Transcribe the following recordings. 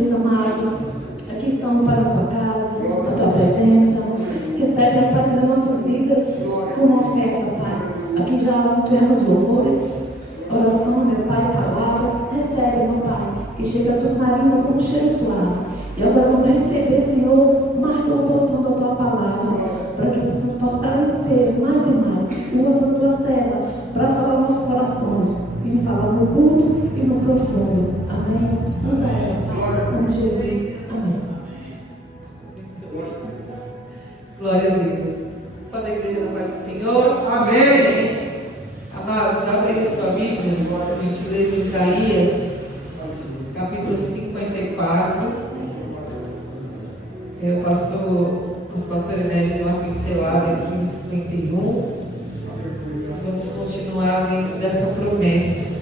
Deus amado, aqui estamos para a tua casa, a tua presença. Recebe, Pai, das nossas vidas como oferta, Pai. Aqui já temos louvores, oração, meu Pai, palavras. Recebe, meu Pai, que chega a tua narina como cheiro suave. E agora vamos receber, Senhor, mais tua porção da tua palavra, para que possamos fortalecer mais e mais. Usa a tua serva para falar nos nossos corações, e falar no culto e no profundo. Amém? Usa ela, Pai, em nome de Jesus. Amém. Glória a Deus. Só da igreja da paz do Senhor. Amém. Amados, abre aí a sua Bíblia, por gentileza, Isaías, capítulo 54. Os pastores Nédio deu uma pincelada aqui no 51. Vamos continuar dentro dessa promessa.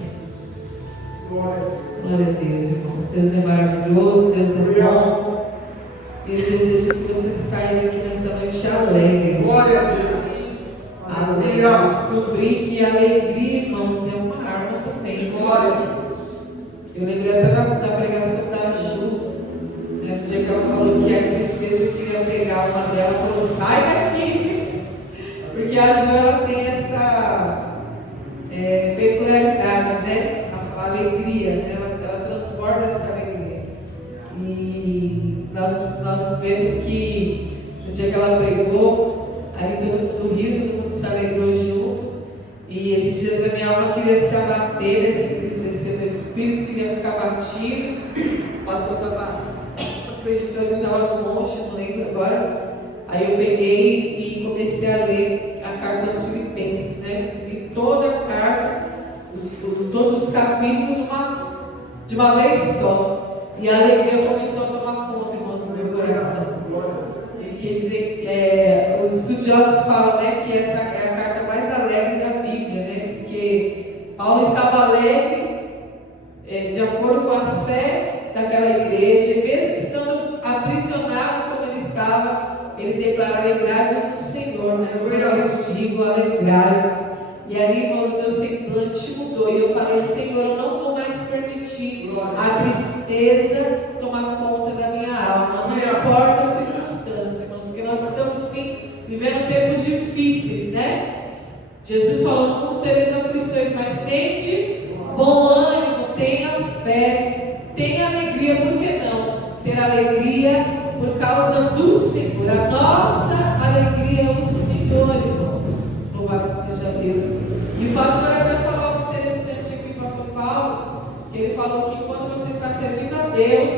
Glória a Deus, irmãos. Deus é maravilhoso, Deus é bom. E eu desejo que vocês saiam aqui nesta noite alegre. Glória a Deus. Alegre. Descobri que a alegria, irmãos, é uma arma também. Glória a Deus. Eu lembrei até da pregação da Ju. No dia que ela falou que a tristeza queria pegar uma dela, ela falou: sai daqui. Porque a Ju, ela tem essa peculiaridade, né? A alegria, né? Ela transforma essa alegria. E nós vemos que no dia que ela pregou, aí do Rio, todo mundo se alegrou junto. E esses dias a minha alma queria se abater, né? Se entristecer, meu espírito queria ficar batido. O pastor estava acreditando que estava no monte, não lembro agora. Aí eu peguei e comecei a ler a carta aos Filipenses, né? Li toda a carta, todos os capítulos de uma vez só. E a alegria começou a tomar conta, irmãos, do meu coração. Quer dizer, os estudiosos falam, né, que essa é a carta mais alegre da Bíblia, né? Porque Paulo estava alegre de acordo com a fé daquela igreja, e mesmo estando aprisionado como ele estava, ele declara: alegrai-vos no Senhor, né? Eu lhes digo, alegrai-vos. E ali, irmãos, o meu semblante mudou. E eu falei: Senhor, eu não vou mais permitir a tristeza tomar conta da minha alma. Não importa a circunstância, irmãos, porque nós estamos, sim, vivendo tempos difíceis, né? Jesus falou: no mundo tereis aflições, mas tende bom ânimo, tenha fé, tenha alegria. Por que não? Ter alegria por causa do Senhor. A nossa alegria é o Senhor, irmãos. Louvado seja Deus. E o pastor até falou algo interessante aqui, o pastor Paulo, que ele falou que quando você está servindo a Deus,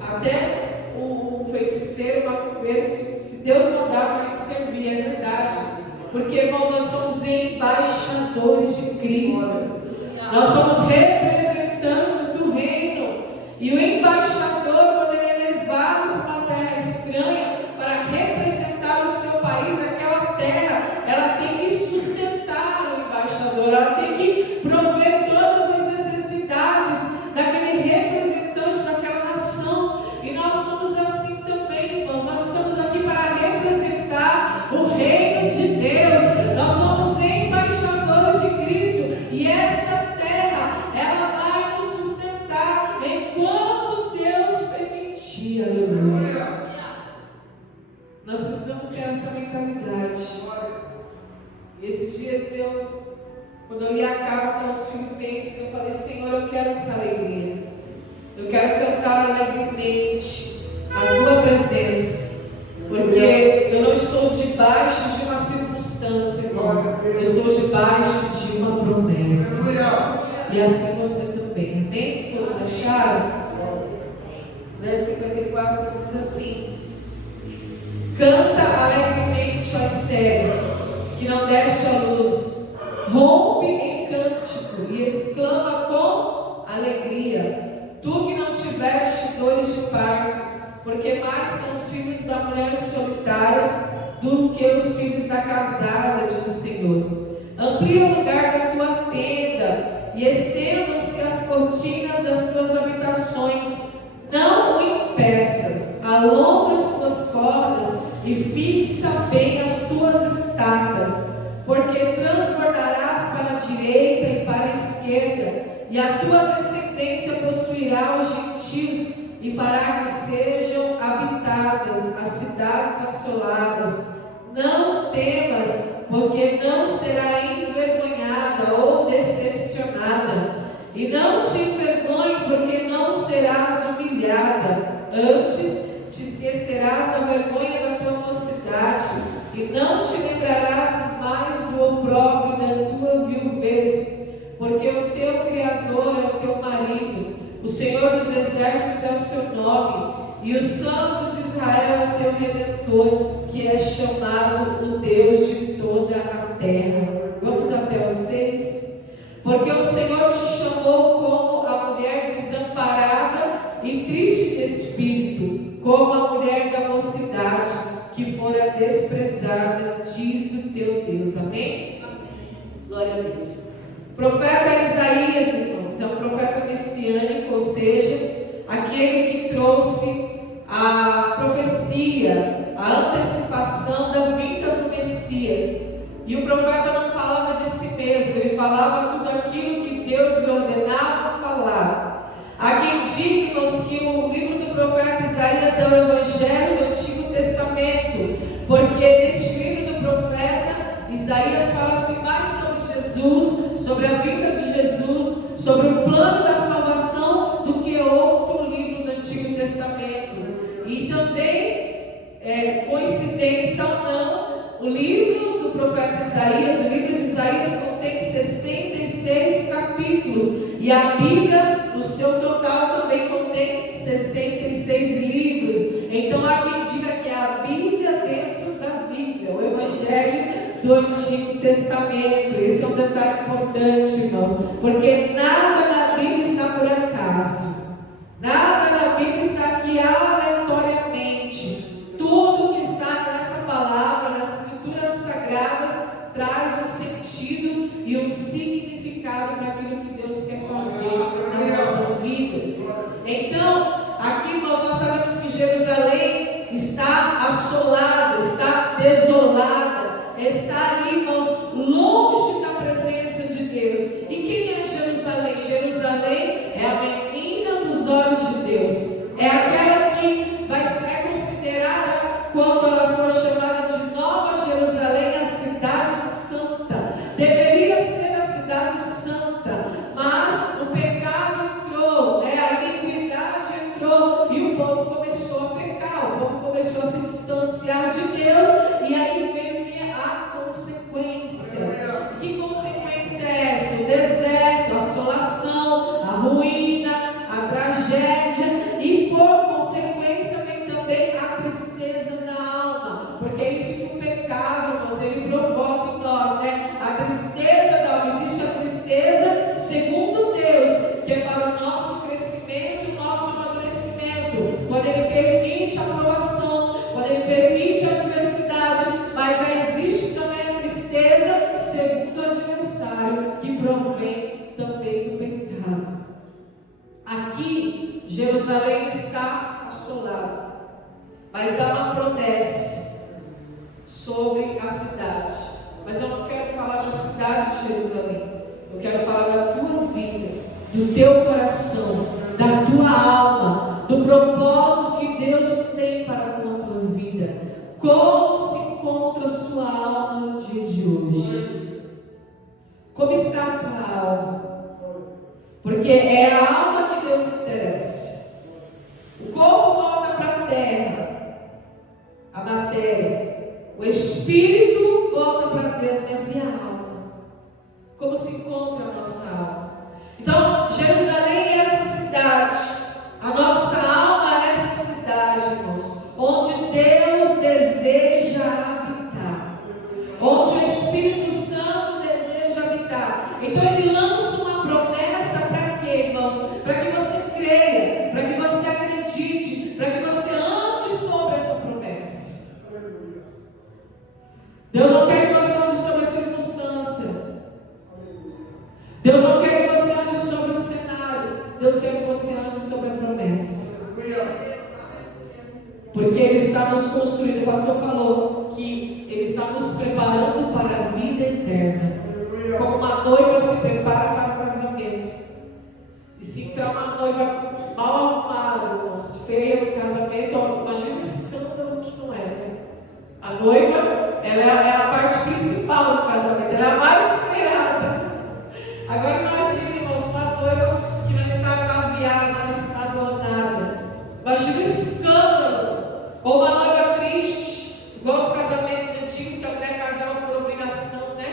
até o feiticeiro, o macumbeiro, se Deus mandar, vai te servir, é verdade. Porque, irmãos, nós somos embaixadores de Cristo. Nós somos representantes do reino. E o embaixador, quando ele é levado para uma terra estranha para representar o seu país, aquela terra, ela tem que sustentar o embaixador, ela tem que prover todas as necessidades daquele representante daquela nação. E nós somos assim também, irmãos. Nós estamos aqui para representar o reino de Deus. Nós somos embaixadores de Cristo, e essa terra, ela vai nos sustentar enquanto Deus permitir. Aleluia. Nós precisamos ter essa mentalidade. E esses dias quando eu li a carta aos Filipenses, eu falei: Senhor, eu quero essa alegria. Eu quero cantar alegremente na tua presença. Porque eu não estou debaixo de uma circunstância, irmãos. Eu estou debaixo de uma promessa. E assim você também. Amém? Todos acharam? Isaías 54 diz assim: canta alegremente, ó estéril, que não deste a luz, rompe em cântico e exclama com alegria, tu que não tiveste dores de parto, porque mais são os filhos da mulher solitária do que os filhos da casada, diz o Senhor. Amplia o lugar da tua tenda e estendam-se as cortinas das tuas habitações. Não o impeças, alonga as tuas cordas e fixa bem as tuas estacas, porque transbordarás para a direita e para a esquerda, e a tua descendência possuirá os gentios e fará que sejam habitadas as cidades assoladas. Não temas, porque não será envergonhada ou decepcionada. E não te envergonhe, porque não serás humilhada. Antes te esquecerás da vergonha da tua mocidade, e não te lembrarás mais do opróbrio da tua viuvez, porque o teu Criador é o teu marido, o Senhor dos Exércitos é o seu nome, e o Santo de Israel é o teu Redentor, que é chamado o Deus de toda a terra. Vamos até o 6. Porque o Senhor te chamou como a mulher desamparada e triste de espírito, como a mulher da mocidade, que fora desprezada, diz o teu Deus. Amém? Glória a Deus. O profeta Isaías, irmãos, é um profeta messiânico, ou seja, aquele que trouxe a profecia, a antecipação da vinda do Messias. E o profeta não falava de si mesmo, ele falava tudo aquilo que Deus lhe ordenava falar. Há quem diga, irmãos, que o livro do profeta Isaías é o Evangelho do Antigo Testamento, porque neste livro do profeta, Isaías fala-se mais sobre Jesus, sobre a vinda de Jesus, sobre o plano da salvação, do que outro livro do Antigo Testamento. E também, coincidência ou não, o livro do profeta Isaías, o livro de Isaías contém 66 capítulos, e a Bíblia, no seu total, também contém 66 livros. Então há quem diga que é a Bíblia dentro da Bíblia, o Evangelho do Antigo Testamento. Esse é um detalhe importante, irmãos, porque nada na Bíblia está por acaso, nada na Bíblia está aqui aleatoriamente. Tudo que está nessa palavra, nas Escrituras Sagradas, traz um sentido e um significado para aquilo que Deus quer fazer nas nossas vidas. Então, aqui nós sabemos que Jerusalém está assolada, está desolada, está ali, irmãos, longe da presença de Deus. E quem é Jerusalém? Jerusalém é a menina dos olhos de Deus, é aquela que vai ser considerada, quando ela for chamada de Nova Jerusalém, a cidade santa. Deveria ser a cidade santa, mas o pecado entrou, a iniquidade entrou, e o povo começou a pecar, o povo começou a se distanciar de Deus, e aí veio a consequência. Que consequência é essa? O deserto, a assolação, a ruína, a tragédia, e por consequência vem também a tristeza na alma, porque é isso que o pecado, irmãos, ele provoca em nós, a tristeza da alma. Existe a tristeza segundo Deus, que é para o nosso crescimento, o nosso amadurecimento, quando Ele permite a provação, quando Ele permite a adversidade. Mas não existe também a tristeza segundo o adversário, que provém também do pecado. Aqui, Jerusalém está assolada, mas há uma promessa sobre a cidade. Mas eu não quero falar da cidade de Jerusalém, eu quero falar da tua vida, do teu coração, da tua alma, do propósito que Deus tem para com a tua vida. Como se encontra a sua alma no dia de hoje? Como está a tua alma? Porque é a alma que Deus interessa. O corpo volta para a terra, a matéria. O espírito volta para Deus, mas e a alma? Como se encontra a nossa alma? Então, Jerusalém é essa cidade, a nossa alma é essa cidade, irmãos, onde Deus deseja habitar, onde o Espírito Santo deseja habitar. Então Ele lança uma promessa para quê, irmãos? Para que você creia, para que você acredite, para que você ande sobre essa promessa. Deus não quer que você ande sobre a circunstância, Deus não quer que você ande sobre o cenário, Deus quer que você ande sobre a promessa. Porque Ele está nos construindo. O pastor falou que Ele está nos preparando para a vida eterna, como uma noiva se prepara para o casamento. E se entrar uma noiva mal arrumada, irmãos, feia no casamento, imagina o escândalo que não é, né? A noiva, ela é a parte principal do casamento, ela é a mais esperada. Agora imagine, irmãos, uma noiva que não está ataviada, não está adornada. Imagina o escândalo. Ou uma noiva triste, igual os casamentos antigos que a mulher casava por obrigação, né?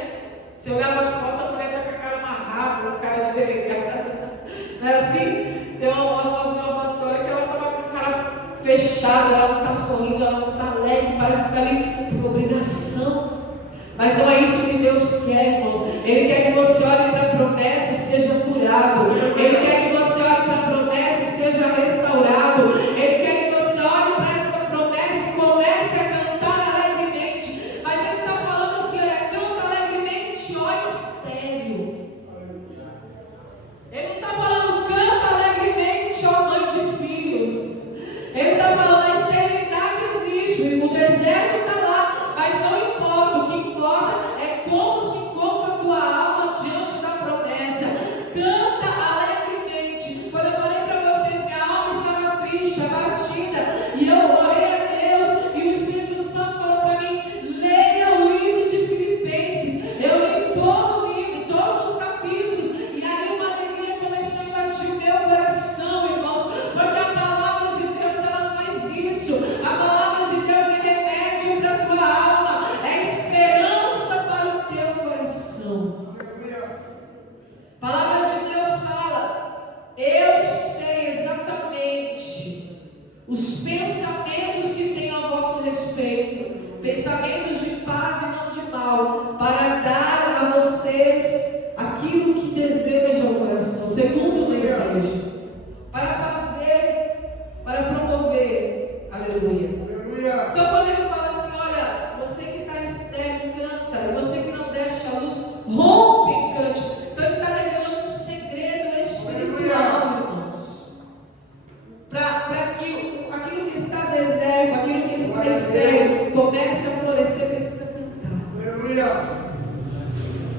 Você olhava as fotos, a mulher está com a cara amarrada, com a cara de delegada. Não é assim? Tem uma foto de uma pastora que ela estava com a cara fechada, ela não está sorrindo, ela não está alegre, parece que está ali por obrigação. Mas não é isso que Deus quer, irmãos. Ele quer que você olhe para a promessa e seja curado. Ele quer que você olhe para a promessa e seja restaurado. Ele quer que você olhe para essa promessa e comece a cantar alegremente. Mas ele está falando assim, olha, canta alegremente, ó estéril. Ele não está falando canta alegremente, ó mãe de filhos. Ele está falando a esterilidade existe, o deserto está lá, mas não importa, o que importa é como se encontra a tua alma diante da promessa. Canta alegremente. Quando eu falei para vocês que a alma estava triste, abatida, e eu orei a Deus, e o Espírito Santo falou para mim, leia o livro de Filipenses. Eu li todo o livro, todos os capítulos, e ali uma alegria começou a invadir o meu coração, irmãos, porque a palavra de Deus, ela faz isso. A palavra de Deus é remédio para a tua alma, é esperança para o teu coração. A palavra de Deus fala, eu sei exatamente os pensamentos que tenho a vosso respeito, pensamentos de paz e não de mal, para dar a vocês aquilo que deseja o coração, segundo o desejo, para fazer, para promover, aleluia. Então quando ele fala assim, olha, você que está estéril, canta, e você que não deixa a luz, rompe e cante. Então ele está revelando um segredo espiritual, irmãos, para que aquilo que está deserto, aquilo que está estéril, comece a florescer, precisa cantar.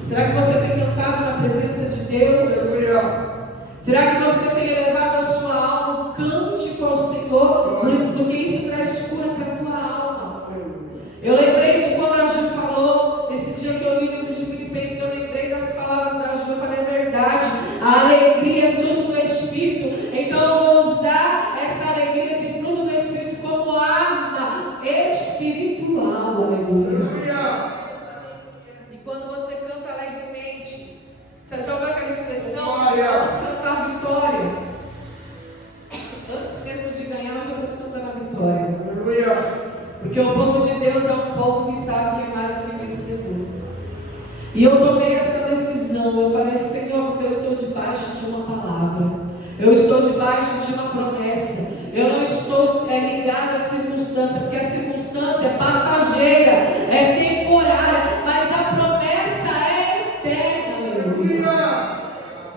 Será que você tem cantado na presença de Deus? Será que você tem elevado a sua alma? Cante com o Senhor, porque isso traz cura para a tua alma. Eu lembrei de quando a Ju falou, nesse dia que eu li o livro de Filipenses, eu lembrei das palavras da Ju, eu falei, é verdade, a alegria é fruto do Espírito, então eu vou usar essa alegria, esse fruto do Espírito como arma espiritual, aleluia. E quando você canta alegremente, você já ouviu aquela expressão, vamos cantar a vitória. Antes mesmo de ganhar, eu já estou cantando a vitória. Porque o povo de Deus é um povo que sabe que é mais do que vencedor. E eu tomei essa decisão. Eu falei, Senhor, eu estou debaixo de uma palavra. Eu estou debaixo de uma promessa. Eu não estou ligado à circunstância, porque a circunstância é passageira, é temporária, mas a promessa é eterna, aleluia.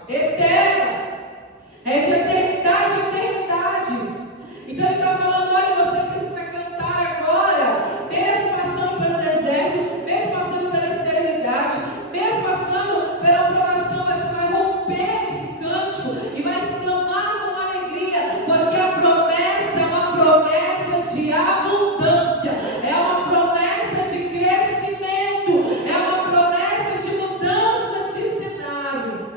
Eterna. É de eternidade a eternidade. Então ele está falando, olha, você precisa cantar agora, mesmo passando pelo deserto, mesmo passando pela esterilidade, mesmo passando pela provação, você vai romper esse cântico e vai exclamar com alegria, porque a promessa é uma promessa de abundância, é uma promessa de crescimento, é uma promessa de mudança de cenário.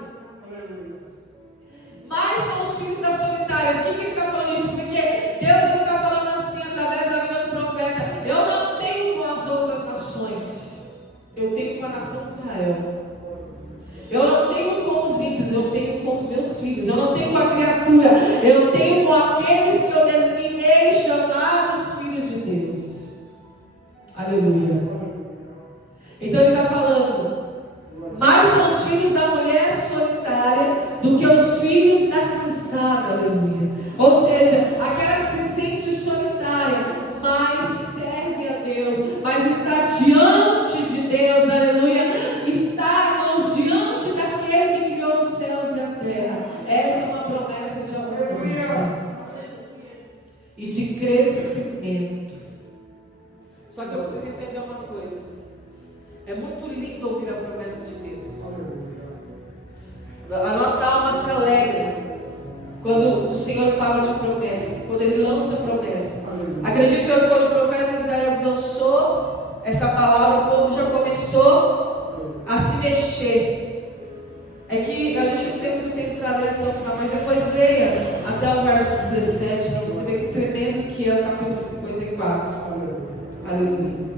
Mas são os filhos da solitária. Por que ele está falando isso? Porque Deus está falando assim através da vida do profeta. Eu não tenho com as outras nações, eu tenho com a nação de Israel. Eu não tenho com os ímpios, eu tenho com os meus filhos. Eu não tenho com a criatura, eu tenho com aqueles que eu designei, chamados filhos de Deus. Aleluia. Então ele está falando, mais são os filhos da mulher solitária do que os filhos da casada, aleluia. Ou seja, aquela que se sente solitária, mas serve a Deus, mas está diante de Deus, aleluia. Está, irmãos, diante daquele que criou os céus e a terra. Essa é uma promessa de abundância e de crescimento. Só que eu preciso entender uma coisa. É muito lindo ouvir a promessa de Deus. A nossa alma se alegra quando o Senhor fala de promessa, quando Ele lança Acredito que quando o profeta Isaías lançou essa palavra, o povo já começou a se mexer. É que a gente não tem muito tempo para ler até o final, mas depois leia até o verso 17, para você ver que tremendo que é o capítulo 54. Aleluia.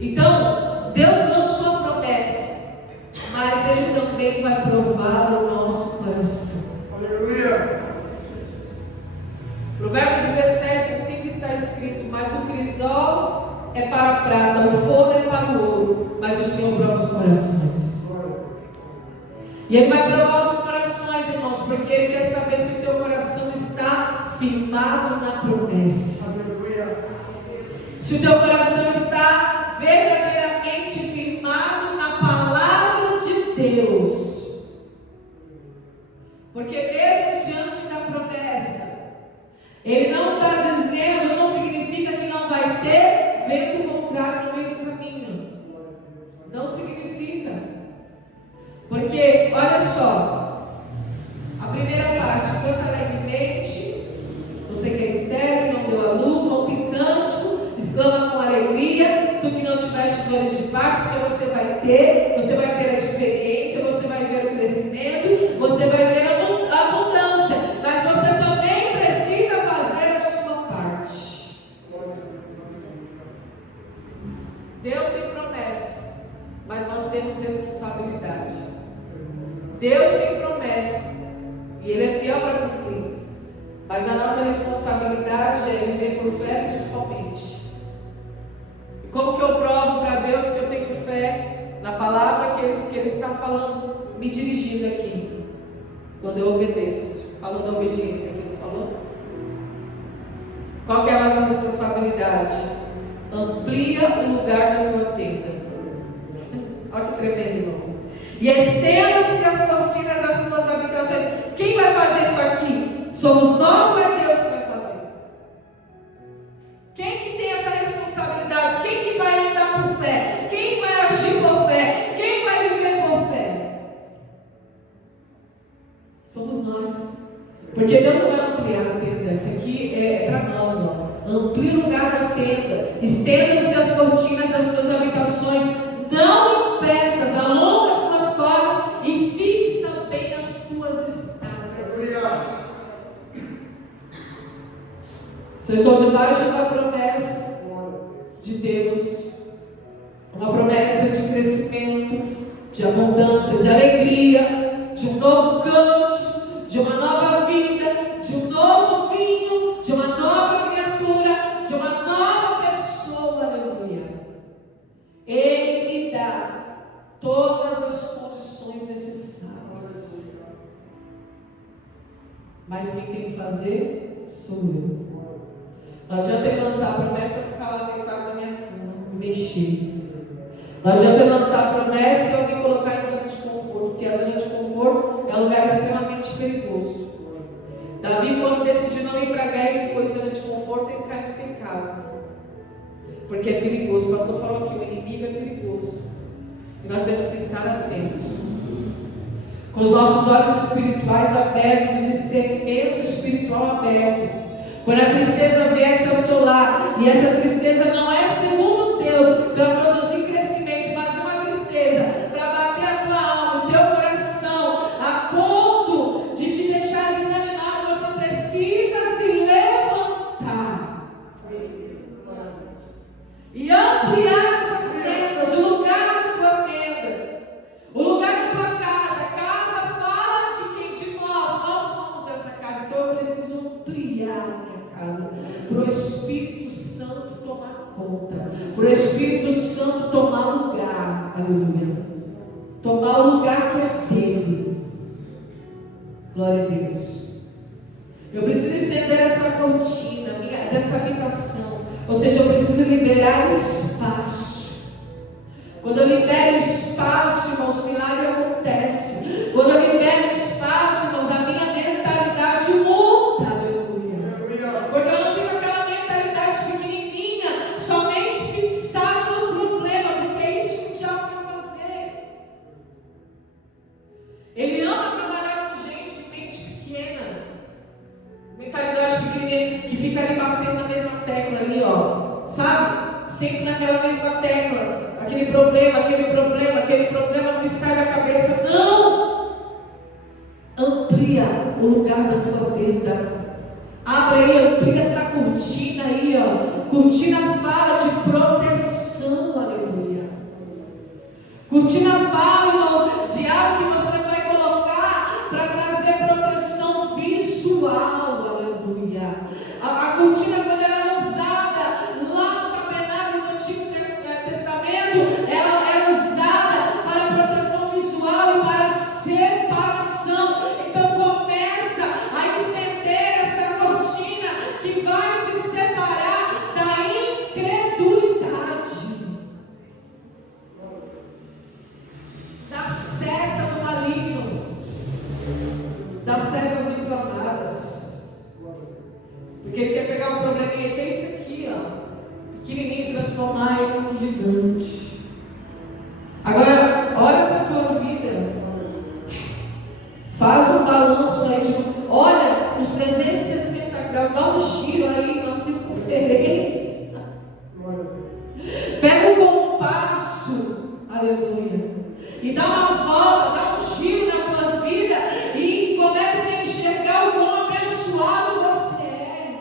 Então, Deus lançou a promessa, mas Ele também vai provar o nosso coração. Aleluia. Provérbios 17, assim está escrito: mas o crisol é para a prata, o forno é para o ouro, mas o Senhor prova os corações. E Ele vai provar os corações, irmãos, porque Ele quer saber se o teu coração está firmado na promessa. Aleluia. Se o teu coração está verdadeiramente firmado na palavra de Deus. Porque mesmo diante da promessa, Ele não está dizendo, não significa que não vai ter vento contrário no meio do caminho. Não significa. Porque, olha só, a primeira parte: canta alegremente, você que é estéril, não deu a luz, rompe cântico, exclama com alegria, tu que não tiveste dores de parto, porque você vai ter a experiência, você vai ver o crescimento, você vai ver a abundância, mas você também precisa fazer a sua parte. Deus tem promessa, mas nós temos responsabilidade. Deus tem promessa e Ele é fiel para cumprir, mas a nossa responsabilidade é viver por fé principalmente. E como que eu provo para Deus que eu tenho fé na palavra que Ele está falando, me dirigindo aqui? Quando eu obedeço. Falou da obediência que Ele falou. Qual que é a nossa responsabilidade? Amplia o lugar da tua tenda. Olha que tremendo, irmãos. E estendam-se as cortinas das tuas habitações. Quem vai fazer isso aqui? Somos nós ou é Deus que vai fazer? Quem que tem essa responsabilidade? Quem que vai andar por fé? Quem vai agir por fé? Quem vai viver por fé? Somos nós. Porque Deus não vai ampliar a tenda. Isso aqui é para nós, ó. Amplie o lugar da tenda. Estendam-se as cortinas das tuas habitações. Não impeças, alonga as tuas cordas e fixa bem as tuas estacas. Se eu estou debaixo da promessa de Deus, uma promessa de crescimento, de abundância, de alegria, de um novo cântico, de uma nova vida, de um novo vinho, de uma nova criatura, de uma nova pessoa, aleluia. Ele me dá todas as condições necessárias. Mas quem tem que fazer sou eu. Não adianta ele lançar a promessa e ficar lá deitado na minha cama, me mexer. Não adianta ele lançar a promessa e alguém colocar em zona de conforto, porque a zona de conforto é um lugar extremamente perigoso. Davi, quando decidiu não ir para a guerra e ficou em zona de conforto, ele caiu em pecado. Porque é perigoso. O pastor falou que o inimigo é perigoso. E nós temos que estar atentos. Com os nossos olhos espirituais abertos, o discernimento espiritual aberto. Quando a tristeza vier te assolar, e essa tristeza não é segundo Deus para produzir crescimento, mas é uma tristeza para bater a tua alma, o teu coração, a ponto de te deixar desanimado, você precisa se levantar e ampliar essas tendas, o lugar da tua tenda, o lugar da tua casa. A casa fala de quem? De nós somos essa casa. Então eu preciso ampliar a minha casa, para o Espírito Santo tomar conta, para o Espírito Santo tomar lugar, aleluia, tomar o lugar que é dele. Glória a Deus. Eu preciso estender essa cortina dessa habitação. Ou seja, eu preciso liberar espaço. Quando eu libero espaço, irmãos, o milagre acontece. Quando eu libero espaço, irmãos, a minha mentalidade muda. Aleluia. Porque eu não fico com aquela mentalidade pequenininha, somente fixada no problema, porque é isso que o diabo quer fazer. Ele ama trabalhar com gente de mente pequena, mentalidade pequenininha, que fica ali batendo na mesma tecla. sabe? Sempre naquela mesma tecla. Aquele problema não me sai da cabeça. Não! Amplia o lugar da tua tenda. Abre aí, amplia essa cortina aí, ó. Cortina fala de proteção, aleluia. Cortina fala, irmão, de algo que você vai colocar para trazer proteção visual, aleluia. A cortina, quando ela era usada lá no tabernáculo do Antigo Testamento, ela era usada para proteção visual e para separação. Então começa a estender essa cortina que vai te separar da incredulidade, da seta do maligno, das setas inflamadas. Porque ele quer pegar um probleminha que é isso aqui, ó, pequenininho, e transformar em um gigante. Agora, olha para a tua vida, faz um balanço aí, tipo, olha os 360 graus, dá um giro aí, uma circunferência. Pega um compasso, aleluia, e dá uma volta, dá um giro na tua vida e comece a enxergar o quão abençoado você é,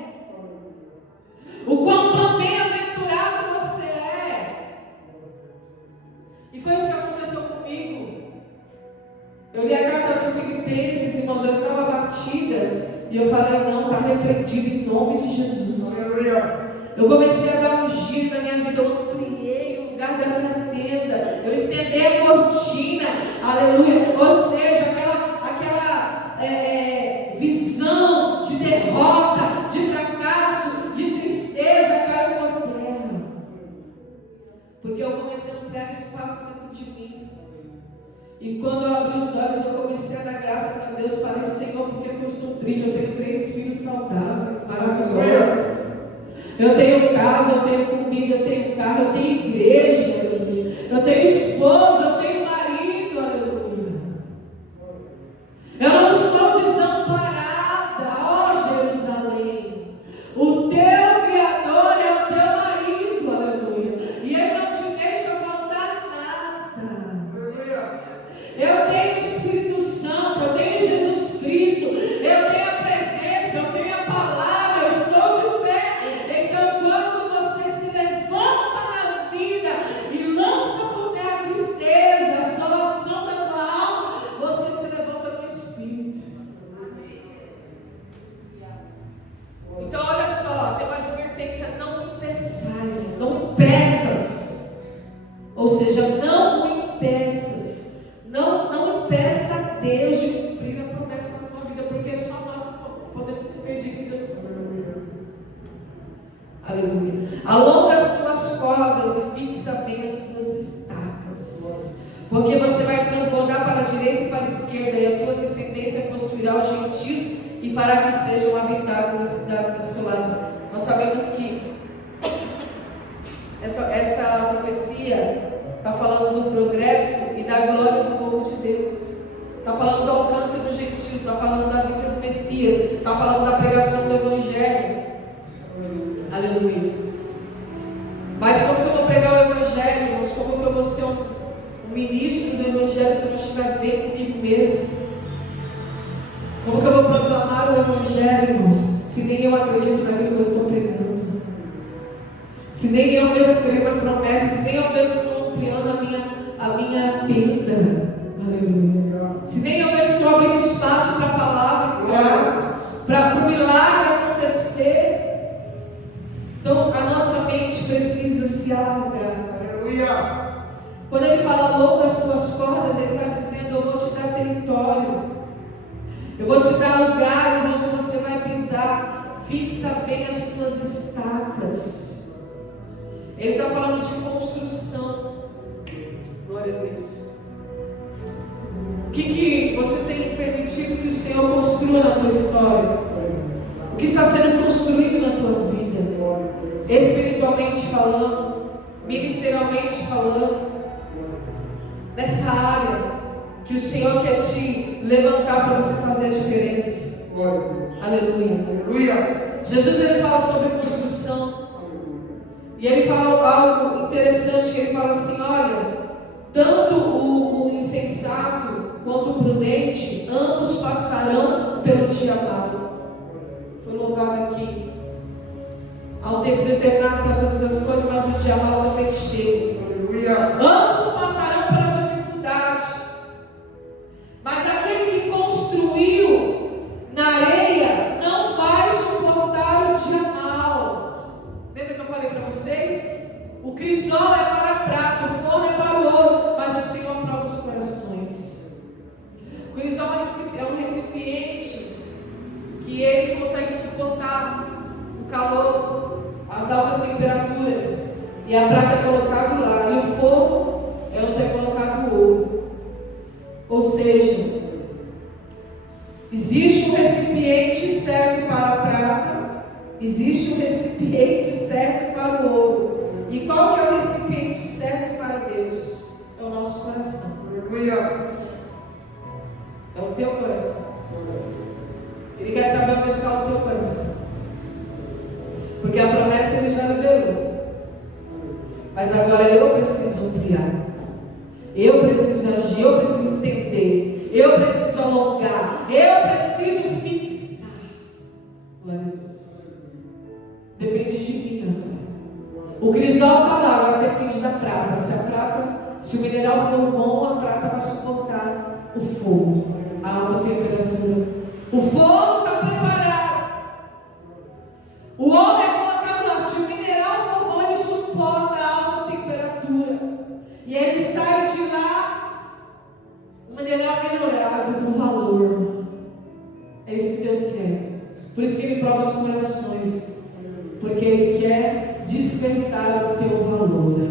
o quão bem-aventurado você é. E foi isso que aconteceu comigo. Eu li a carta de Filipenses, irmãos, eu estava batida e eu falei, não, está repreendido em nome de Jesus. Eu comecei a dar um giro na minha vida, eu ampliei o lugar da minha tenda, eu estendi a cortina, aleluia. Ou seja, aquela visão de derrota, de fracasso, de tristeza caiu por terra, porque eu comecei a ampliar espaço dentro de mim. E quando eu abri os olhos, eu comecei a dar graça para Deus. Eu falei, Senhor, por que eu estou triste? Eu tenho 3 filhos saudáveis, maravilhosos. Eu tenho casa, eu tenho comida, eu tenho carro, eu tenho igreja, eu tenho esposa, eu tenho marido, aleluia. Eu não estou desamparada, ó Jerusalém. O teu Criador é o teu marido, aleluia. E Ele não te deixa faltar nada. Eu tenho o Espírito Santo, eu tenho Jesus Cristo, eu tenho a presença, eu tenho a palavra, eu estou de pé. Então, quando você se levanta na vida e lança por terra a tristeza, a assolação da tua alma, você se levanta com o Espírito. Então, olha só, tem uma advertência: não impeçais, não impeças. Ou seja, não impeças. Não impeça Deus de cumprir a promessa na tua vida, porque só nós podemos ser perdidos. Aleluia. Alonga as tuas cordas e fixa bem as tuas estacas, porque você vai transbordar para a direita e para a esquerda, e a tua descendência possuirá os gentios e fará que sejam habitadas as cidades assoladas. Nós sabemos que essa profecia está falando do progresso e da glória do povo de Deus. Está falando do alcance dos gentios, está falando da vinda do Messias, está falando da pregação do Evangelho. Aleluia. Mas como que eu vou pregar o Evangelho, irmãos? Como que eu vou ser um ministro do Evangelho se eu não estiver bem comigo mesmo? Como que eu vou proclamar o Evangelho, irmãos, se nem eu acredito naquilo que eu estou pregando? Se nem eu mesmo creio na promessa, se nem eu mesmo estou ampliando a minha tenda, aleluia. Se nem eu mesmo estou abrindo espaço para a palavra, para o milagre acontecer. Então a nossa mente precisa se alargar. Aleluia. Quando ele fala longa as tuas cordas, ele está dizendo: eu vou te dar território, eu vou te dar lugares onde você vai pisar. Fixa bem as tuas estacas. Ele está falando de construção. Glória a Deus. O que você tem permitido que o Senhor construa na tua história? O que está sendo construído na tua vida? Espiritualmente falando, ministerialmente falando, nessa área que o Senhor quer te levantar para você fazer a diferença. Aleluia. Aleluia. Jesus, ele fala sobre construção. E ele fala algo interessante, que ele fala assim, olha, tanto o insensato quanto o prudente, ambos passarão pelo dia mau. Foi louvado aqui. Há um tempo determinado para todas as coisas, mas o dia mau também chega. Ambos passarão pela dificuldade. Mas aquele que construiu na areia não vai suportar o dia mau. Lembra que eu falei para vocês? O crisol é para a prata, o forno é para o ouro, mas o Senhor prova os corações. O crisol é um recipiente que ele consegue suportar o calor, as altas temperaturas, e a prata é colocado lá, e o fogo é onde é colocado o ouro. Ou seja, existe um recipiente certo para a prata, existe um recipiente certo para o ouro. E qual que é o recipiente certo para Deus? É o nosso coração. É o teu coração. Ele quer saber onde está o teu coração. Porque a promessa ele já liberou. Mas agora eu preciso ampliar. Eu preciso agir, eu preciso estender. Eu preciso alongar. Eu preciso fixar. Glória a Deus. Depende de mim agora. O crisol está lá, agora depende da prata. Se o mineral for bom, a prata vai suportar o fogo, a alta temperatura. O fogo está preparado. O ouro é colocado lá. Se o mineral for bom, ele suporta a alta temperatura. E ele sai de lá, um mineral melhorado com valor. É isso que Deus quer. Por isso que Ele prova os corações. Porque Ele quer despertar o teu valor.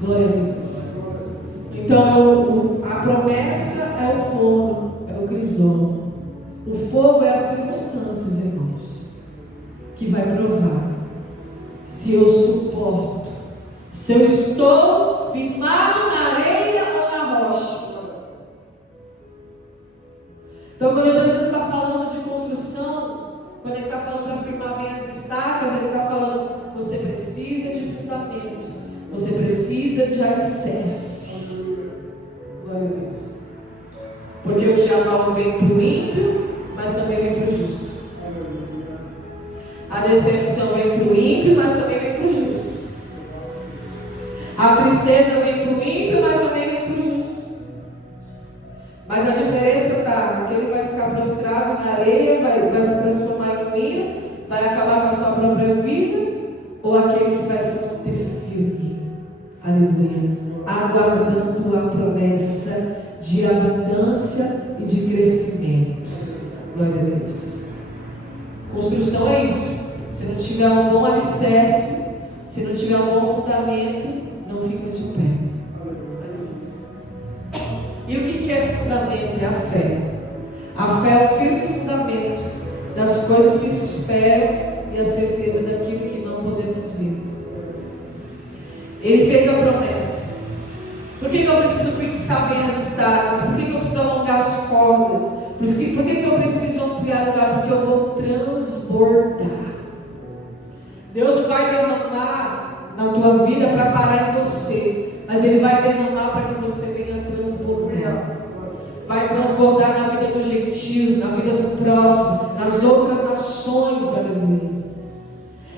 Glória a Deus. Então a promessa é o forno, é o crisol. O fogo é as circunstâncias, irmãos, que vai provar se eu suporto, se eu estou firmado na areia ou na rocha. Então, quando Jesus está falando de construção, quando Ele está falando para firmar bem as estacas, Ele está falando: você precisa de fundamento, você precisa de alicerce. Glória a Deus. Porque o dia mau vem para o ímpio, mas também vem para o justo. A decepção vem para o ímpio, mas também vem para o justo. A tristeza vem para o ímpio, mas também vem para o justo. Mas a diferença está que ele vai ficar prostrado na areia, vai se transformar em ruína, vai acabar com a sua própria vida, ou aquele que vai se manter firme, aleluia, aguardando a promessa de abundância e de crescimento. Glória a Deus. Construção é isso. Se não tiver um bom alicerce, se não tiver um bom fundamento, não fica de pé. E o que é fundamento? É a fé. A fé é o firme fundamento das coisas que se esperam e a certeza daquilo que não podemos ver. Ele fez a promessa. Por que eu preciso fixar bem as estacas? Por que eu preciso alongar as cordas? Por que eu preciso ampliar o lugar? Porque eu vou transbordar. Deus não vai derramar na tua vida para parar em você, mas Ele vai derramar para que você venha transbordar. Vai transbordar na vida dos gentios, na vida do próximo, nas outras nações, aleluia.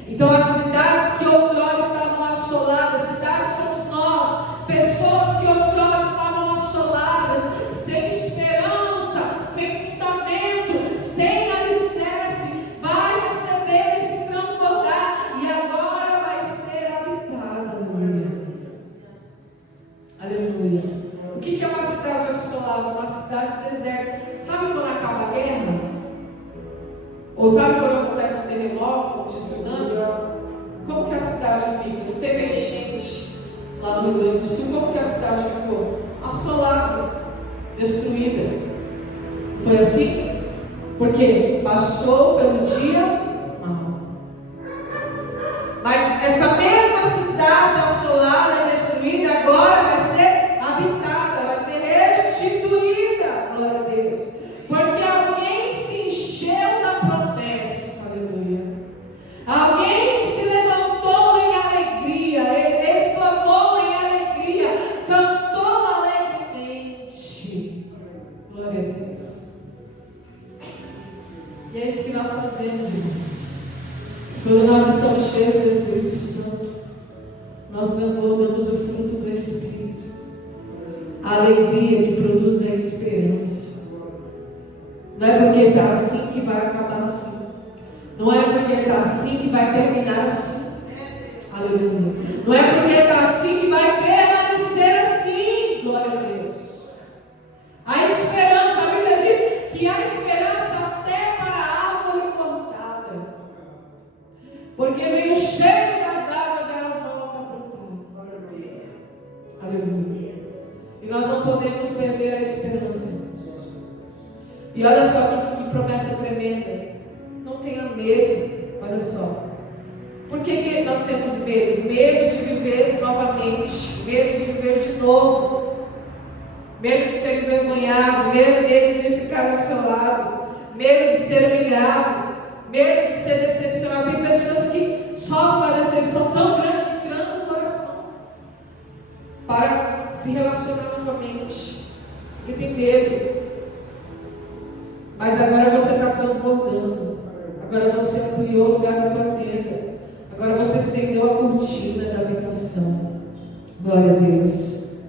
Então as cidades que outrora estavam assoladas, cidades somos nós, pessoas que outrora estavam assoladas, sem esperança, sem fundamento, sem alicerce, vai receber esse transbordar e agora vai ser habitada, aleluia. Aleluia. O que é uma cidade assolada? Uma cidade deserta. Sabe quando acaba a guerra? Ou sabe quando acontece um terremoto, um tsunami? Como que a cidade fica? Não teve enchente lá no Rio Grande do Sul. Como que a cidade ficou? Assolada, destruída. Foi assim? Porque passou pelo dia mau. Mas essa mesma cidade assolada e destruída agora vai ser habitada, vai ser restituída. Glória a Deus. Porque alguém se encheu da promessa. Aleluia. Alguém A alegria que produz a esperança. Não é porque está assim que vai acabar assim. Não é porque está assim que vai terminar assim. Aleluia. Não é porque está assim que vai permanecer assim. Glória a Deus. A esperança, a Bíblia diz que há esperança até para a árvore cortada. Porque vem o cheiro das águas, ela volta a brotar. Aleluia. E nós não podemos perder a esperança, irmãos. E olha só que promessa tremenda. Não tenha medo. Olha só. Por que nós temos medo? Medo de viver novamente. Medo de viver de novo. Medo de ser envergonhado. Medo de ficar ao seu lado. Medo de ser humilhado. Medo de ser decepcionado. Tem pessoas que sofrem uma decepção tão grande que trancam no coração para se relacionar novamente, porque tem medo. Mas agora você está transbordando. Agora você ampliou o lugar da tua tenda. Agora você estendeu a cortina da habitação. Glória a Deus.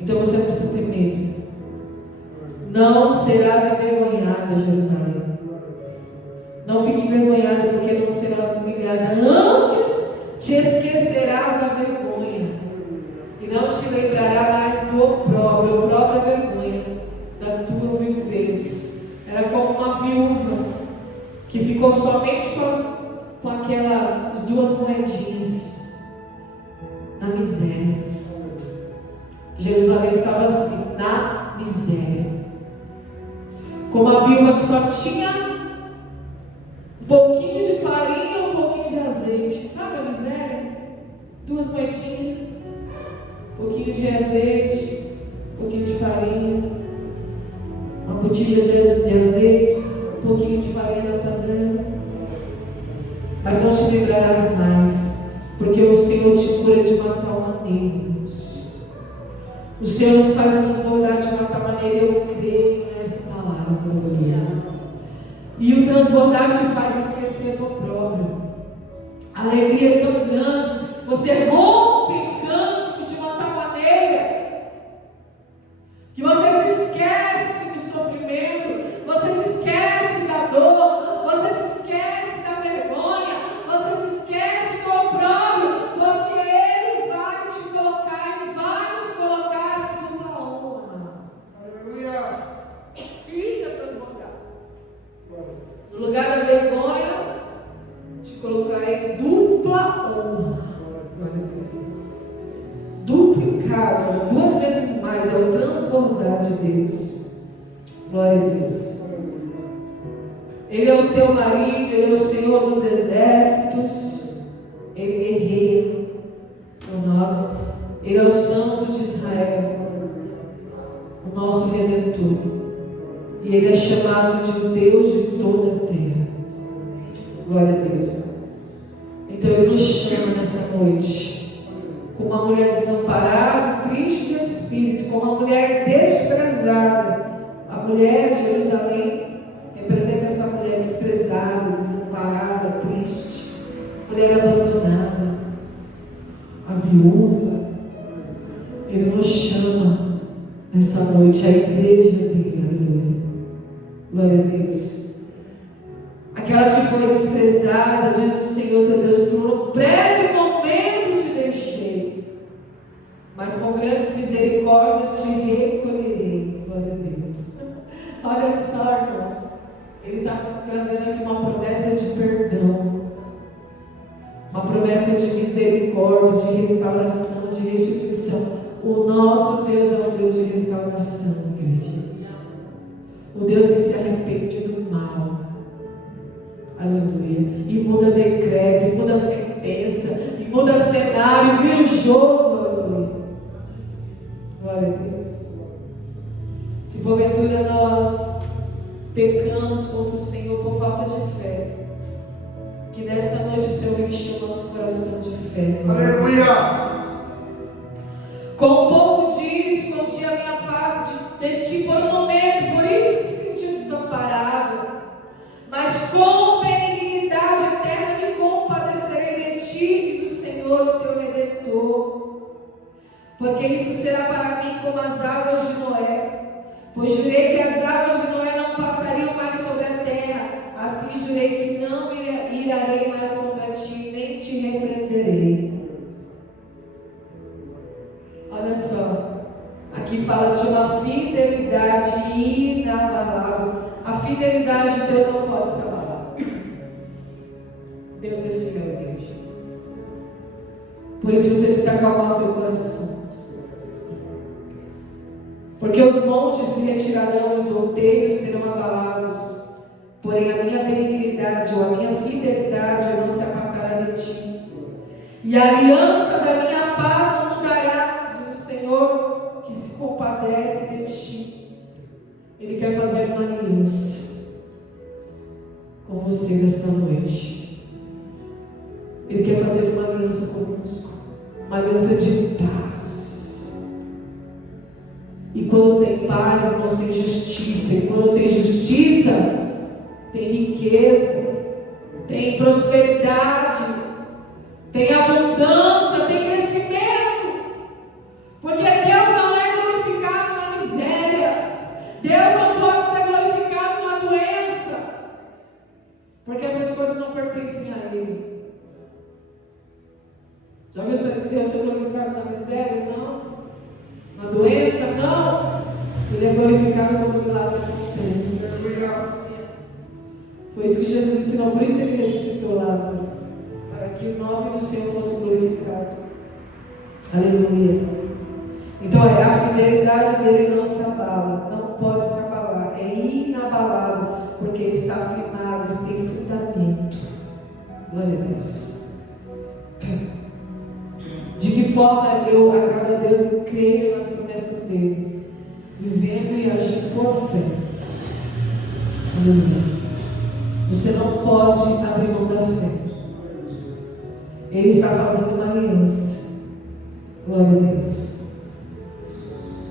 Então você não precisa ter medo. Não serás envergonhada, Jerusalém. Não fique envergonhada, porque não serás humilhada. Antes te esquecerás da vergonha. E não te lembrará mais do opróbrio. O opróbrio é vergonha da tua viuvez. Era como uma viúva que ficou somente com aquelas 2 moedinhas na miséria. Jerusalém estava assim, na miséria. Como a viúva que só tinha um pouquinho de farinha e um pouquinho de azeite. Sabe a miséria? 2 moedinhas, um pouquinho de azeite, um pouquinho de farinha, uma botija de azeite, um pouquinho de farinha na tabela. Mas não te lembrarás mais, porque o Senhor te cura de uma tal maneira. O Senhor nos faz transbordar de uma tal maneira. Eu creio nessa palavra. E o transbordar te faz esquecer do próprio. A alegria é tão grande. Você rompe em cântico de uma tal maneira que você se esquece do sofrimento, você se esquece da dor, você se esquece da vergonha, você se esquece do opróbrio, porque Ele vai te colocar, Ele vai nos colocar em dupla honra. Aleluia. Isso é transbordar. No lugar da vergonha, te colocar em dupla honra. Glória a Deus. Duplicado, 2 vezes mais, é o transbordar de Deus. Glória a Deus. Ele é o teu marido, Ele é o Senhor dos exércitos. Ele guerreia por nós. Ele é o Santo de Israel, o nosso Redentor. E Ele é chamado de Deus de toda a terra. Glória a Deus. Então Ele nos chama nessa noite, como uma mulher desamparada, triste de espírito, como uma mulher desprezada. A mulher de Jerusalém representa essa mulher desprezada, desamparada, triste, mulher abandonada, a viúva. Ele nos chama nessa noite, a igreja dele. Aleluia. Glória a Deus. Aquela que foi desprezada, diz o Senhor teu Deus, por um breve momento te deixei, mas com grandes misericórdias te recolherei. Glória a Deus. Olha só, irmãos, Ele está trazendo aqui uma promessa de perdão, uma promessa de misericórdia, de restauração, de restituição. O nosso Deus é um Deus de restauração, igreja. O Deus que se arrepende do mal. Aleluia. E muda decreto, e muda sentença, e muda cenário, vira o jogo. Aleluia. Glória a Deus. Se porventura nós pecamos contra o Senhor por falta de fé, que nessa noite o Senhor enche o nosso coração de fé. Aleluia. Com pouco dia escondi a minha face de ti por um momento, por isso se sentiu desamparado. Mas com benignidade eterna me compadecerei de ti, diz o Senhor, o teu Redentor. Porque isso será para mim como as águas Pois jurei que as águas de Noé não passariam mais sobre a terra. Assim jurei que não irarei mais contra ti, nem te repreenderei. Olha só, aqui fala de uma fidelidade inabalável. A fidelidade de Deus não pode se abalar. Deus é fiel, igreja. Por isso você precisa acalmar o teu coração. Porque os montes se retirarão, os outeiros serão abalados. Porém a minha benignidade ou a minha fidelidade não se apartará de ti. E a aliança da minha paz não mudará, diz o Senhor, que se compadece de ti. Ele quer fazer uma aliança com você nesta noite. Ele quer fazer uma aliança conosco. Uma aliança de paz. E quando tem paz, irmãos, tem justiça. E quando tem justiça, tem riqueza, tem prosperidade, tem abundância, tem crescimento. Porque Deus não é glorificado na miséria. Deus não pode ser glorificado na doença. Porque essas coisas não pertencem a Ele. Já viu Deus ser glorificado na miséria? Não. Na doença? Não. Ele é glorificado quando o milagre acontece. Foi isso que Jesus ensinou, por isso Ele ressuscitou Lázaro, para que o nome do Senhor fosse glorificado. Aleluia. Então a fidelidade dele não se abala, não pode se abalar, é inabalável, porque está firmado, tem fundamento. Glória a Deus. De que forma eu agrado a Deus e creio nas promessas dele, vivendo e agindo por fé. Aleluia. Você não pode abrir mão da fé. Ele está fazendo uma aliança. Glória a Deus.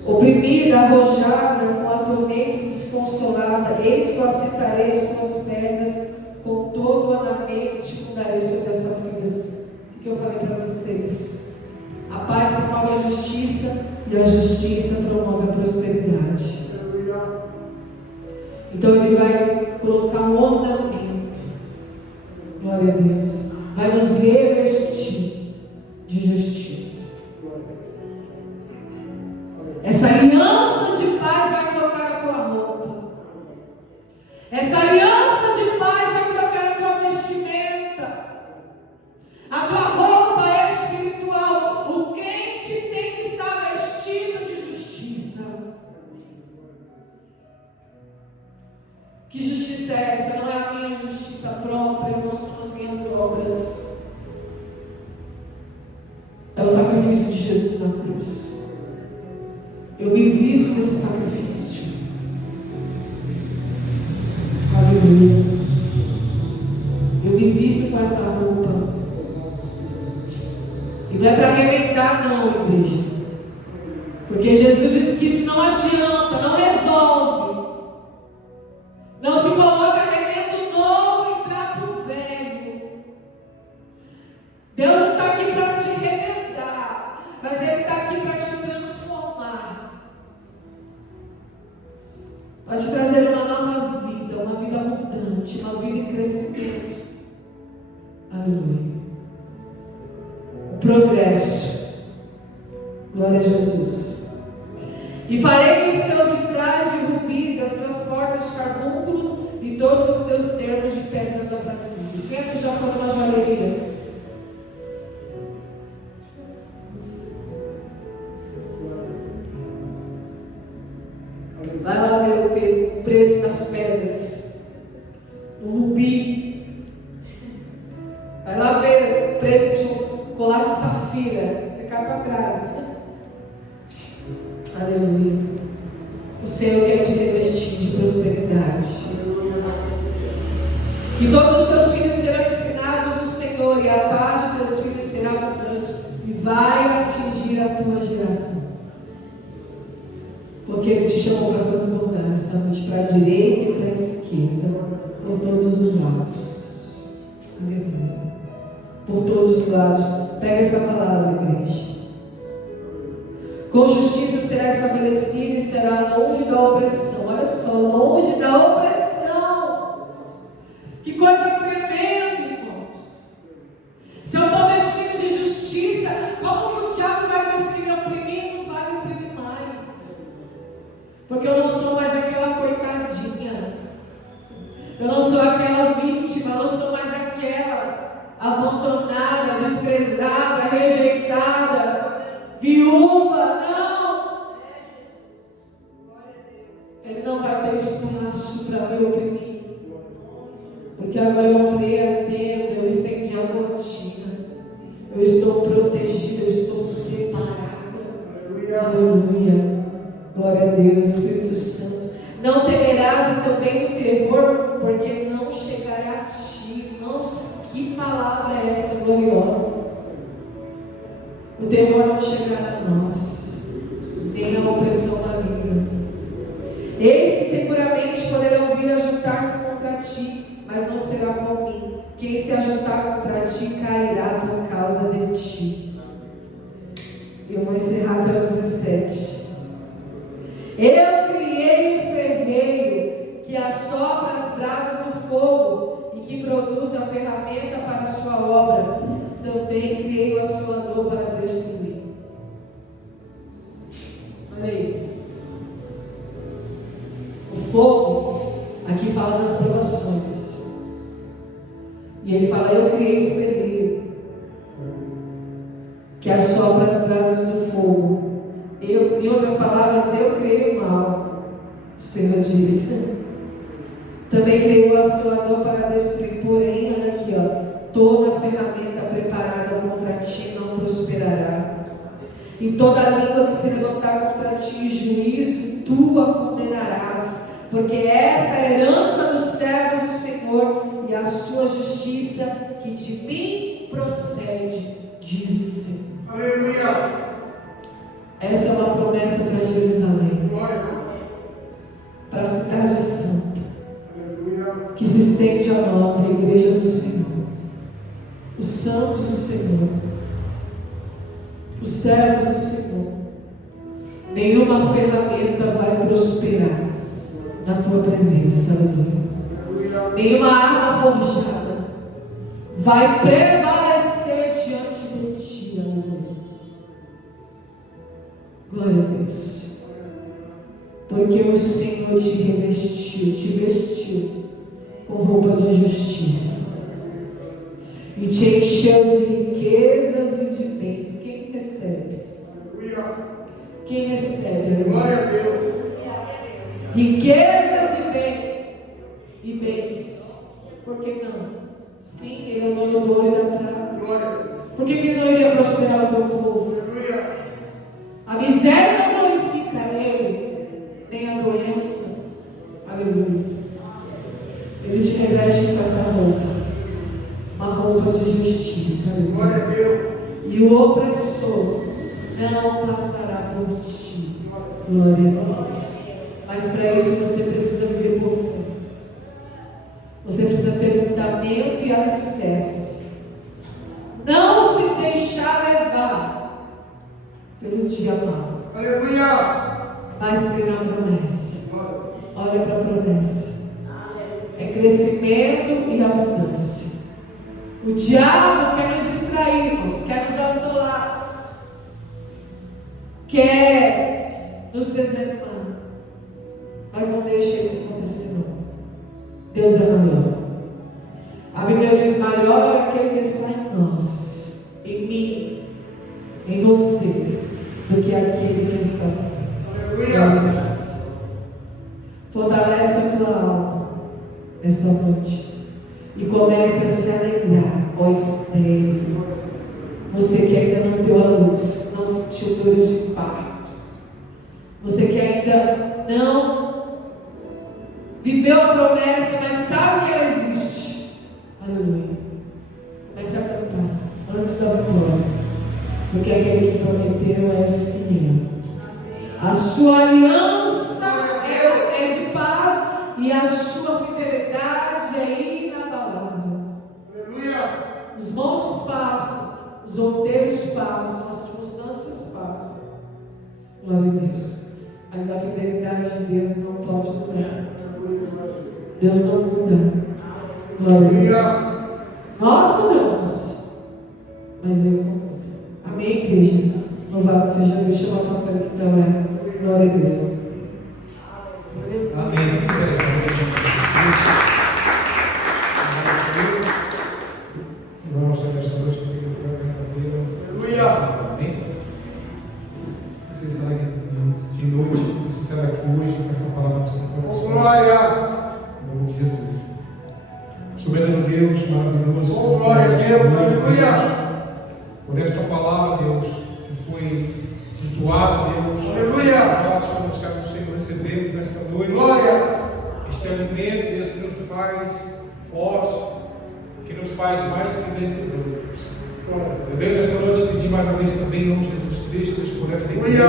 Oprimida, arrojada, com a tormenta desconsolada, eis que eu assentarei as tuas pernas, com todo o andamento te fundarei sobre essa vida. O que eu falei para vocês? A paz promove a justiça e a justiça promove a prosperidade. Então Ele vai colocar um ornamento, glória a Deus, vai nos revestir de justiça. Essa aliança de paz vai colocar a tua roupa. Essa aliança de paz vai colocar a tua vestimenta. A tua roupa é espiritual. O crente tem que estar vestido de justiça. Que justiça é essa? Não é a minha justiça própria, não são as minhas obras. É o sacrifício de Jesus na cruz. Eu me visto desse sacrifício. Aleluia. Eu me visto com essa roupa. E não é para arrebentar, não, igreja. Porque Jesus disse que isso não adianta, não resolve. Não se coloca remendo novo em trapo velho. Deus não está aqui para te remendar, mas Ele está aqui para te transformar, para te trazer uma nova vida abundante, uma vida em crescimento. Aleluia. O progresso. Glória a Jesus. E farei os teus vitrais de rubis, as tuas portas de carbúnculos e todos os teus termos de pedras abrasivas. Quem é que já foi numa joalheria? Vai lá ver o preço das pedras. O rubi. Vai lá ver o preço de um colar de safira. Você cai para trás. Aleluia. O Senhor quer te revestir de prosperidade. E todos os teus filhos serão ensinados do Senhor, e a paz de teus filhos será abundante, e vai atingir a tua geração. Porque Ele te chamou para transbordar nesta noite, para a direita e para a esquerda, por todos os lados. Aleluia. Por todos os lados. Pega essa palavra, igreja. Com justiça será estabelecido e estará longe da opressão. Porque eu não sou mais aquela coitadinha. Eu não sou aquela vítima, eu não sou mais aquela abandonada, desprezada, rejeitada, viúva. Não! Ele não vai ter espaço para mim ou para mim. Porque agora eu ampliei a tenda, eu estendi a cortina. Eu estou protegida, eu estou separada. Aleluia. Glória a Deus, Espírito Santo. Não temerás também do terror, porque não chegará a ti. Irmãos, que palavra é essa gloriosa? O terror não chegará a nós, nem a opressão maligna. Eis que seguramente poderão vir a juntar-se contra ti, mas não será por mim. Quem se ajuntar contra ti cairá por causa de ti. Eu vou encerrar até o 17. Eu criei o ferreiro que assopra as brasas do fogo e que produz a ferramenta para a sua obra. Também criei o assolador para destruir. Olha aí. O fogo, aqui fala das provações. E ele fala, eu criei o ferreiro que assopra as brasas do fogo. Em outras palavras, eu criei o mal. O Senhor disse. Também criei o assolador para destruir. Porém, olha aqui, toda ferramenta preparada contra ti não prosperará. E toda língua que se levantar contra ti em juízo, tu a condenarás. Porque esta é a herança dos servos do Senhor e a sua justiça que de mim procede, diz o Senhor. Aleluia. Essa é uma promessa para Jerusalém, para a cidade santa, que se estende a nós, a igreja do Senhor, os santos do Senhor, os servos do Senhor. Nenhuma ferramenta vai prosperar na tua presença, aleluia. Nenhuma arma forjada vai prevalecer diante de ti, aleluia. Glória a Deus. Porque o Senhor te revestiu, te vestiu com roupa de justiça e te encheu de riquezas e de bens. Quem recebe? Quem recebe? Glória a Deus. Riquezas e bens. Por que não? Sim, Ele é o dono do ouro e da prata. Por que Ele não iria prosperar o teu povo? A miséria não glorifica Ele, nem a doença. Aleluia. Ele te reveste com essa roupa, uma roupa de justiça. Glória a Deus. E o opressor não passará por ti. Glória a Deus. Mas para isso você precisa viver por fé. Você precisa ter fundamento e alicerce. Não se deixar levar pelo dia mau. Aleluia. Mas crer na promessa. Olha para a promessa. É crescimento e abundância. O diabo quer nos distrair, irmãos, quer nos assolar, quer nos desanimar. Mas não deixe isso acontecer, não. Deus é maior. A Bíblia diz: maior é aquele que está em nós, em mim, em você, do que aquele que está em nós. Fortalece a tua alma esta noite e comece a se alegrar, ó estéril. Você que ainda não deu a luz, não sentiu dores de parto, você que ainda não viveu a promessa, mas sabe que ela existe. Aleluia. Comece a cantar antes da vitória, porque aquele que prometeu é fiel. A sua aliança é de paz e a sua fidelidade é inabalável. Aleluia. Os montes passam, os outeiros passam, as circunstâncias passam. Glória a Deus. Mas a fidelidade de Deus não pode mudar. Deus não muda. Glória a Deus. Nós mudamos, mas Ele não muda. Amém, igreja? Louvado seja Deus. Chama a pastora aqui para orar. Glória a Deus. estar aqui hoje com essa palavra do seu coração. Glória. Em nome de Jesus. Soberano Deus, maravilhoso. Glória a Deus. Aleluia. Por esta palavra, Deus, que foi situada, Deus. Aleluia. Nós, como servos do Senhor, recebemos nesta noite. Glória. Este alimento, Deus, que nos faz fortes, que nos faz mais que vencedores. Eu venho nesta noite pedir mais uma vez também, em nome de Jesus Cristo, Deus, por esta igreja,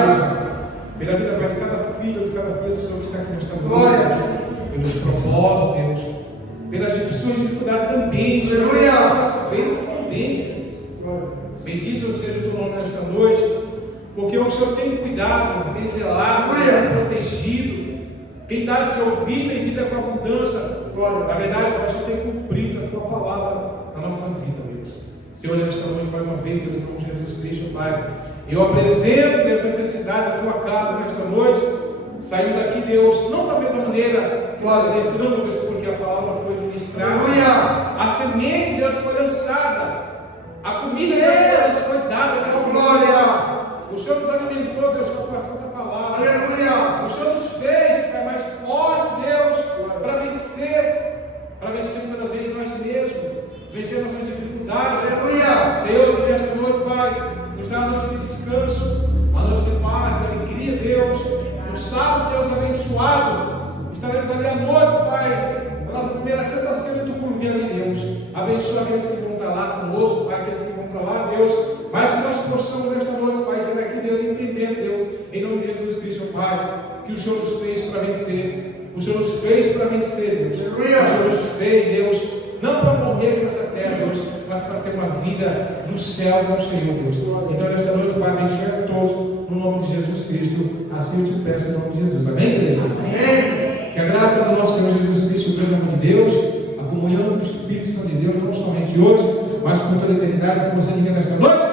pela vida de cada filho, de cada filha do Senhor que está aqui nesta noite, pelos propósitos, Deus, pelas suas dificuldades também, pelas bênçãos também, Jesus. Bendito seja o teu nome nesta noite, porque o Senhor tem cuidado, tem zelado, tem protegido, tem dado sua vida e vida com abundância. Na verdade, o Senhor tem cumprido a tua palavra nas nossas vidas, Deus. Senhor, nesta noite mais uma vez, Deus, em nome de Jesus Cristo, Pai. Eu apresento, Deus, a necessidade da tua casa nesta noite, saindo daqui, Deus, não da mesma maneira que nós adentramos, Deus, porque a palavra foi ministrada, a semente, Deus, foi lançada, a comida, Deus, foi dada nesta noite. O Senhor nos alimentou, Deus, com a santa palavra. Aleluia. O Senhor nos fez, Pai, mais forte, Deus, para vencer muitas vezes nós mesmos, vencer nossas dificuldades. Aleluia. Senhor, que nesta noite, Pai, nos dá a noite de descanso, a noite de paz, de alegria, Deus. No sábado, Deus, abençoado, estaremos ali à noite, Pai, a nossa primeira Santa Ceia do Convívio ali, Deus. Abençoa aqueles que vão estar lá conosco, Pai, aqueles que vão para lá, Deus. Mas que nós possamos nesta noite, Pai, sair daqui, Deus, entendendo, Deus, em nome de Jesus Cristo, Pai, que o Senhor nos fez para vencer. O Senhor nos fez para vencer, Deus. O Senhor nos fez, Deus, não para morrer nessa terra, Deus, mas para ter uma vida no céu com o Senhor, Deus. Então, nesta noite, Pai, abençoe a todos, no nome de Jesus Cristo. Assim eu te peço, em nome de Jesus. Amém, igreja? Amém. Que a graça do nosso Senhor Jesus Cristo, o grande amor de Deus, a comunhão do Espírito Santo de Deus, não somente hoje, mas por toda a eternidade, que você diga nesta noite.